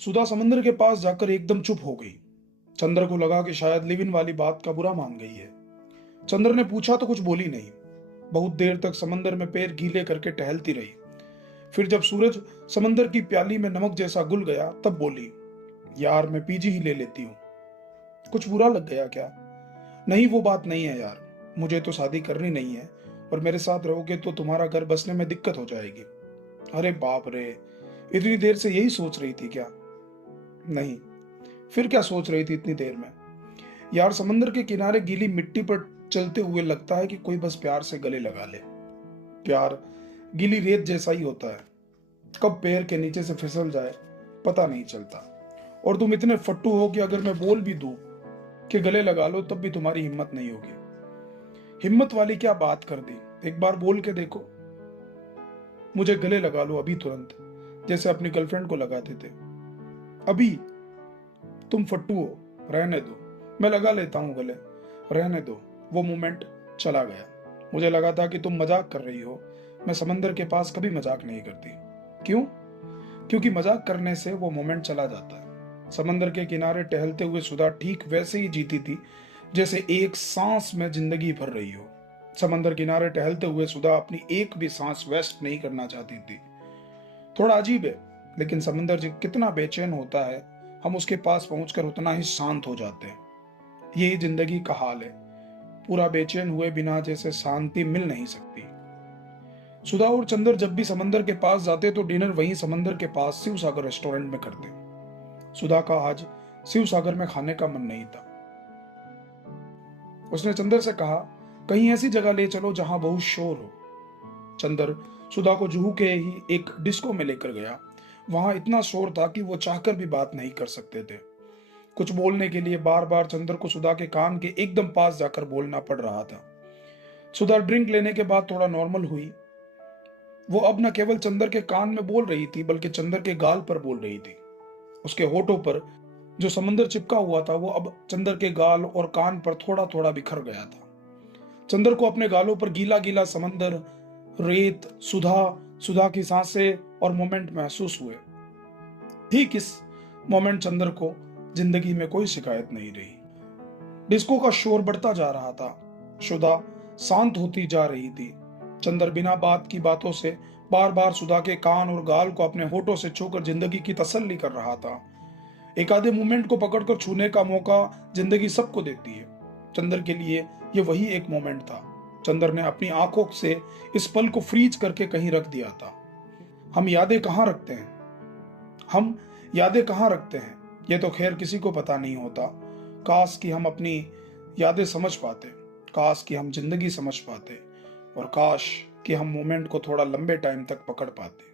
सुधा समंदर के पास जाकर एकदम चुप हो गई। चंद्र को लगा कि शायद लिविन वाली बात का बुरा मान गई है। चंद्र ने पूछा तो कुछ बोली नहीं। बहुत देर तक समंदर में पैर गीले करके टहलती रही। फिर जब सूरज समंदर की प्याली में नमक जैसा घुल गया तब बोली, यार मैं पीजी ही ले लेती हूँ। कुछ बुरा लग गया क्या? नहीं, वो बात नहीं है यार। मुझे तो शादी करनी नहीं है और मेरे साथ रहोगे तो तुम्हारा घर बसने में दिक्कत हो जाएगी। अरे बाप रे, इतनी देर से यही सोच रही थी क्या? नहीं, फिर क्या सोच रही थी इतनी देर में? यार, समंदर के किनारे गीली मिट्टी पर चलते हुए लगता है कि कोई बस प्यार से गले लगा ले। प्यार गीली रेत जैसा ही होता है, कब पैर के नीचे से फिसल जाए पता नहीं चलता। और तुम इतने फट्टू हो कि अगर मैं बोल भी दूं कि गले लगा लो तब भी तुम्हारी हिम्मत नहीं होगी। हिम्मत वाली क्या बात कर दी, एक बार बोल के देखो, मुझे गले लगा लो अभी तुरंत, जैसे अपनी गर्लफ्रेंड को लगाते थे। अभी? तुम फट्टू हो, रहने दो, मैं लगा लेता हूं गले, रहने दो। वो मोमेंट चला गया। मुझे लगा था कि तुम मजाक कर रही हो। मैं समंदर के पास कभी मजाक नहीं करती। क्यों? क्योंकि मजाक करने से वो मोमेंट चला जाता है। समंदर के किनारे टहलते हुए सुधा ठीक वैसे ही जीती थी जैसे एक सांस में जिंदगी भर रही हो। समंदर किनारे टहलते हुए सुधा अपनी एक भी सांस वेस्ट नहीं करना चाहती थी। थोड़ा अजीब है, लेकिन समंदर जो कितना बेचैन होता है, हम उसके पास पहुंचकर उतना ही शांत हो जाते हैं। यही जिंदगी का हाल है, पूरा बेचैन हुए बिना जैसे शांति मिल नहीं सकती। सुधा और चंदर जब भी समंदर के पास जाते तो डिनर वहीं समंदर के पास शिव सागर रेस्टोरेंट में करते। सुधा का आज शिव सागर में खाने का मन नहीं था। उसने चंदर से कहा, कहीं ऐसी जगह ले चलो जहां बहुत शोर हो। चंदर सुधा को जुहू के ही एक डिस्को में लेकर गया। वहां इतना शोर था कि वो चाहकर भी बात नहीं कर सकते थे। कुछ बोलने के लिए बार बार चंदर को सुधा के कान के एकदम पास जाकर बोलना पड़ रहा था। सुधा ड्रिंक लेने के बाद थोड़ा नॉर्मल हुई। वो अब न केवल चंदर के कान में बोल रही थी बल्कि चंदर के गाल पर बोल रही थी। उसके होठों पर जो समंदर चिपका हुआ था वो अब चंदर के गाल और कान पर थोड़ा थोड़ा बिखर गया था। चंदर को अपने गालों पर गीला गीला समंदर, रेत, सुधा, सुधा की सांसें और मोमेंट महसूस हुए। ठीक इस मोमेंट चंदर को जिंदगी में कोई शिकायत नहीं रही। डिस्को का शोर बढ़ता जा रहा था। सुधा शांत होती जा रही थी। चंदर बिना बात की बातों से बार बार सुधा के कान और गाल को अपने होठों से छूकर जिंदगी की तसल्ली कर रहा था। एक आधे मोमेंट को पकड़कर छूने का मौका जिंदगी सबको देती है। चंदर के लिए ये वही एक मोमेंट था। चंदर ने अपनी आंखों से इस पल को फ्रीज करके कहीं रख दिया था। हम यादें कहाँ रखते हैं? हम यादें कहाँ रखते हैं, ये तो खैर किसी को पता नहीं होता। काश कि हम अपनी यादें समझ पाते, काश कि हम जिंदगी समझ पाते, और काश कि हम मोमेंट को थोड़ा लंबे टाइम तक पकड़ पाते।